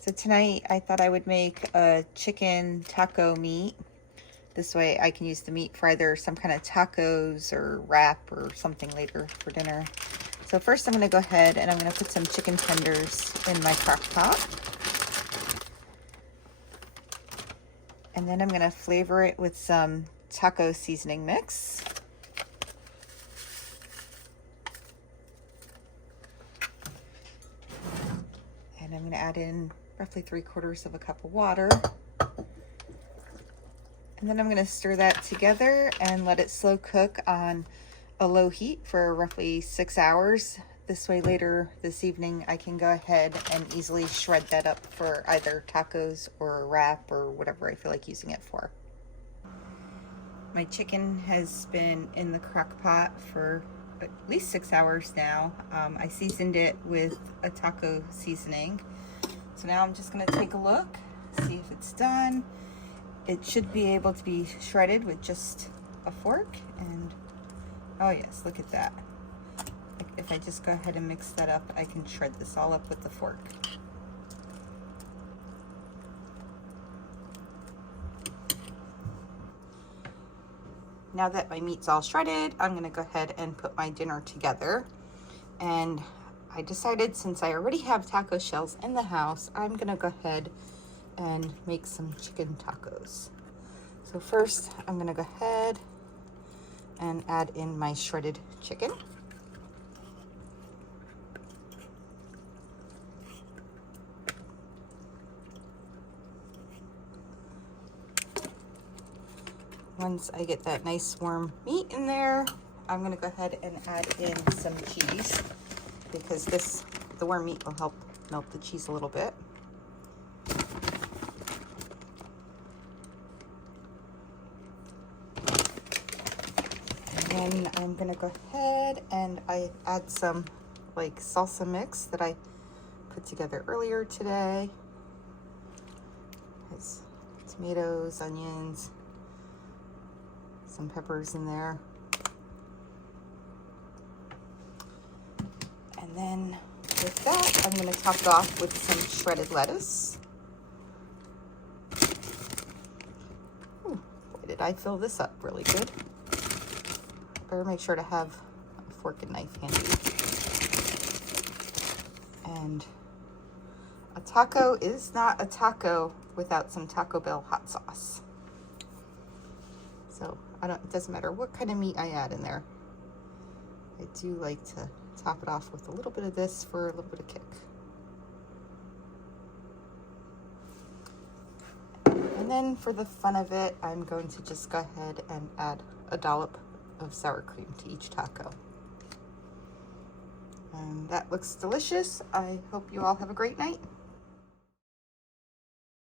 So tonight I thought I would make a chicken taco meat. This way I can use the meat for either some kind of tacos or wrap or something later for dinner. So first I'm going to go ahead and I'm going to put some chicken tenders in my crock pot. And then I'm going to flavor it with some taco seasoning mix. And I'm going to add in roughly 3/4 of a cup of water. And then I'm going to stir that together and let it slow cook on a low heat for roughly 6 hours. This way later this evening I can go ahead and easily shred that up for either tacos or a wrap or whatever I feel like using it for. My chicken has been in the crock pot for at least 6 hours now. I seasoned it with a taco seasoning. So now I'm just going to take a look, see if it's done. It should be able to be shredded with just a fork, and oh yes, look at that. If I just go ahead and mix that up, I can shred this all up with the fork. Now that my meat's all shredded, I'm going to go ahead and put my dinner together. And I decided, since I already have taco shells in the house, I'm going to go ahead and make some chicken tacos. So first, I'm going to go ahead and add in my shredded chicken. Once I get that nice warm meat in there, I'm going to go ahead and add in some cheese, because the warm meat will help melt the cheese a little bit. And then I'm going to go ahead and I add some like salsa mix that I put together earlier today. There's tomatoes, onions, some peppers in there. And then with that, I'm going to top it off with some shredded lettuce. Ooh, boy, did I fill this up really good. Better make sure to have a fork and knife handy. And a taco is not a taco without some Taco Bell hot sauce. So it doesn't matter what kind of meat I add in there. I do like to top it off with a little bit of this for a little bit of kick. And then for the fun of it, I'm going to just go ahead and add a dollop of sour cream to each taco. And that looks delicious. I hope you all have a great night.